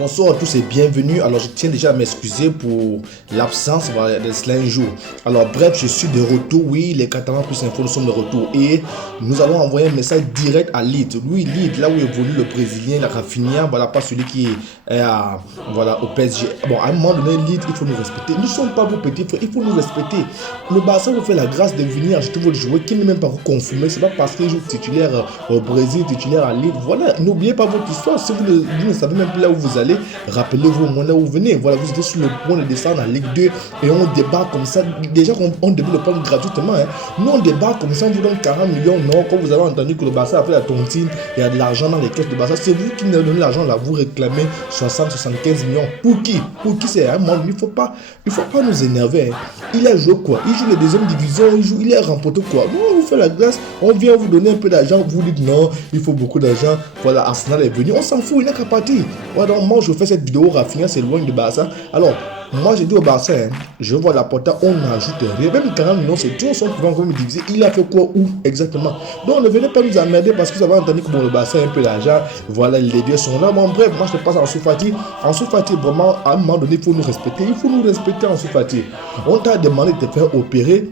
Bonsoir à tous et bienvenue. Alors je tiens déjà à m'excuser pour l'absence de cela un jour. Alors bref, je suis de retour. Oui, les Catalans plus info, nous sommes de retour. Et nous allons envoyer un message direct à Lid. Lui, Lid, là où évolue le Brésilien, la Rafinha, voilà, pas celui qui est voilà, au PSG. Bon, à un moment donné, Lid, il faut nous respecter. Nous ne sommes pas vos petits frères, il faut nous respecter. Le Barça vous fait la grâce de venir acheter votre joueur qui n'est même pas confirmé. C'est pas parce qu'il joue titulaire au Brésil, titulaire à Lid. Voilà, n'oubliez pas votre histoire. Si vous ne savez même plus là où vous allez, rappelez-vous au moment là où vous venez. Voilà, vous êtes sur le point de descendre en Ligue 2 et on débarque comme ça. Déjà, on devait le prendre gratuitement. Hein. Nous, on débarque comme ça, on vous donne 40 millions. Non, quand vous avez entendu que le Barça a fait la tontine, il y a de l'argent dans les caisses de Barça. C'est vous qui nous donnez l'argent là. Vous réclamez 60-75 millions. Pour qui? Pour qui c'est un moment? Il ne faut pas nous énerver. Hein. Il a joué quoi? Il joue les deuxième division. Il a remporté quoi? Nous, on vous fait la glace. On vient vous donner un peu d'argent. Vous dites non, il faut beaucoup d'argent. Voilà, Arsenal est venu. On s'en fout, il n'a qu'à partir. Voilà, donc moi, je fais cette vidéo. Rafinha s'éloigne de Barça. Alors, moi, j'ai dit au Barça, hein, je vois la porta, on n'ajoute rien. Même 40 millions, c'est tout. On pouvait encore me diviser. Il a fait quoi? Où exactement? Donc, ne venez pas nous emmerder parce que vous avez entendu que bon, le Barça a un peu d'argent. Voilà, les deux sont là. Bon, bref, moi, je te passe en Soufati. En Soufati, vraiment, à un moment donné, il faut nous respecter. Il faut nous respecter en Soufati. On t'a demandé de te faire opérer.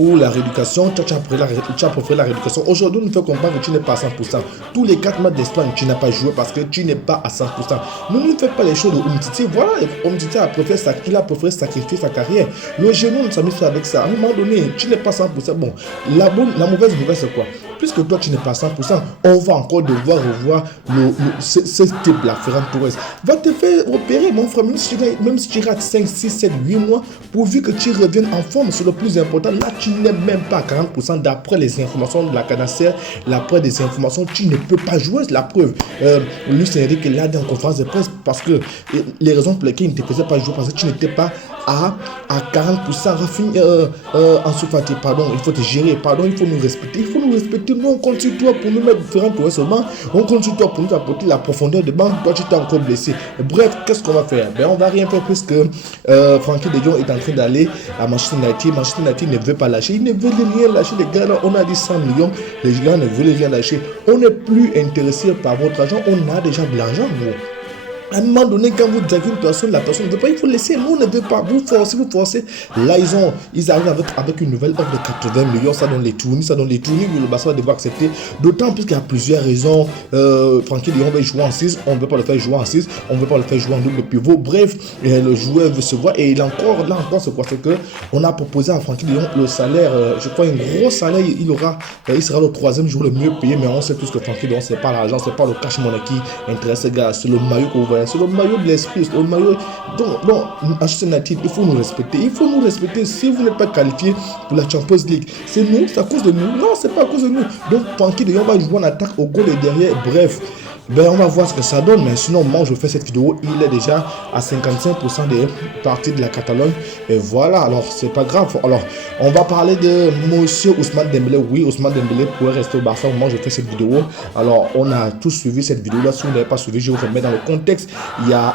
Ou la rééducation, tu as préféré la rééducation. Aujourd'hui, nous fait comprendre que tu n'es pas à 100%. Tous les 4 matchs d'Espagne, tu n'as pas joué parce que tu n'es pas à 100%. Nous ne faisons pas les choses de Umtiti. Voilà, Umtiti a préféré sacrifier sa carrière. Le genou ne s'amuse pas avec ça. À un moment donné, tu n'es pas à 100%. Bon, la mauvaise nouvelle, c'est quoi? Puisque toi tu n'es pas à 100%, on va encore devoir revoir ce type-là, Ferran Torres. Va te faire opérer, mon frère, même si tu rates 5, 6, 7, 8 mois, pourvu que tu reviennes en forme, c'est le plus important. Là, tu n'es même pas à 40% d'après les informations de la Canacère, d'après des informations, tu ne peux pas jouer, c'est la preuve. Luis Enrique l'a dit en conférence de presse parce que les raisons pour lesquelles il ne te faisait pas jouer, parce que tu n'étais pas à 40%. Rafinha, en Soufati, pardon, il faut te gérer, pardon, il faut nous respecter. Nous, on compte sur toi pour nous mettre Ferran Torres seulement. On compte sur toi pour nous apporter la profondeur de banc. Toi, tu t'es encore blessé. Bref, qu'est-ce qu'on va faire? Ben, on va rien faire puisque Frenkie de Jong est en train d'aller à Manchester United. Manchester United ne veut pas lâcher. Il ne veut rien lâcher. Les gars, là, on a dit 100 millions. Les gars ne veulent rien lâcher. On n'est plus intéressé par votre argent. On a déjà de l'argent, vous. À un moment donné, quand vous dites une personne, la personne ne veut pas, il faut laisser. Nous, on ne veut pas. Vous forcez. Là, ils arrivent avec une nouvelle offre de 80 millions. Ça donne les tournis. Le Barça va devoir accepter. D'autant plus qu'il y a plusieurs raisons. Frenkie de Jong veut jouer en 6. On ne veut pas le faire jouer en 6. On ne veut pas le faire jouer en double pivot. Bref, le joueur veut se voir. Et là encore, c'est quoi? C'est qu'on a proposé à Frenkie de Jong le salaire. Je crois un gros salaire. Il sera le troisième joueur le mieux payé. Mais on sait tous que Frenkie de Jong, ce n'est pas l'argent, ce n'est pas le cash money qui intéresse les gars. C'est le maillot qu'on voit. C'est le maillot de l'esprit, c'est le maillot. Donc, Manchester United, il faut nous respecter. Si vous n'êtes pas qualifié pour la Champions League, c'est nous, c'est à cause de nous. Non, c'est pas à cause de nous. Donc, Frenkie de Jong va jouer en attaque au goal et derrière. Bref. Ben, on va voir ce que ça donne, mais sinon, moi, je fais cette vidéo, il est déjà à 55% des parties de la Catalogne, et voilà, alors, c'est pas grave. Alors, on va parler de monsieur Ousmane Dembélé. Oui, Ousmane Dembélé pourrait rester au Barça au moment où je fais cette vidéo. Alors, on a tous suivi cette vidéo-là. Si vous n'avez pas suivi, je vous remets dans le contexte. Il y a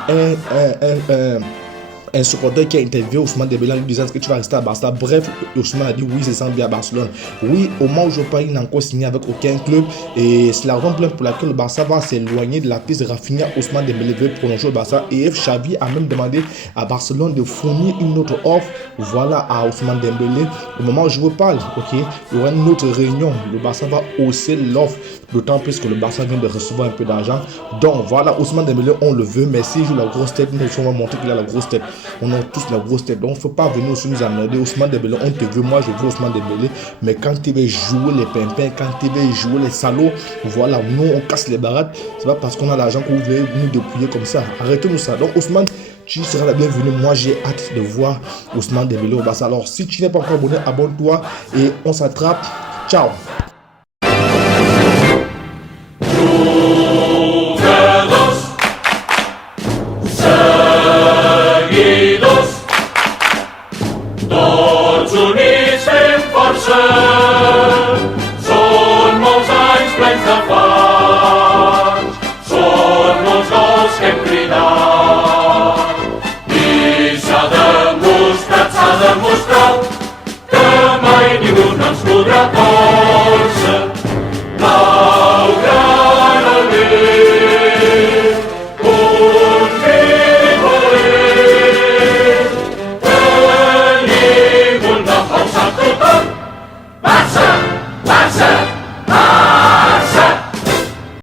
un supporter qui a interviewé Ousmane Dembélé en lui disant que tu vas rester à Barça. Bref, Ousmane a dit oui, c'est ça bien à Barcelone. Oui, au moment où je parle, il n'a encore signé avec aucun club. Et c'est la raison pour laquelle le Barça va s'éloigner de la piste de Rafinha. Ousmane Dembélé veut prolonger au Barça. Et Xavi a même demandé à Barcelone de fournir une autre offre. Voilà, à Ousmane Dembélé. Au moment où je vous parle, ok, il y aura une autre réunion. Le Barça va hausser l'offre. D'autant plus que le Barça vient de recevoir un peu d'argent. Donc voilà, Ousmane Dembélé, on le veut. Mais s'il joue la grosse tête, nous on va montrer qu'il a la grosse tête. On a tous la grosse tête. Donc il ne faut pas venir aussi nous emmerder. Ousmane Dembélé, on te veut. Moi, je veux Ousmane Dembélé. Mais quand tu veux jouer les pimpins, quand tu veux jouer les salauds, voilà, nous on casse les barattes. C'est pas parce qu'on a l'argent qu'on veut nous dépouiller comme ça. Arrêtez-nous ça. Donc Ousmane, tu seras la bienvenue. Moi, j'ai hâte de voir Ousmane Dembélé au Barça. Alors, si tu n'es pas encore abonné, abonne-toi et on s'attrape. Ciao.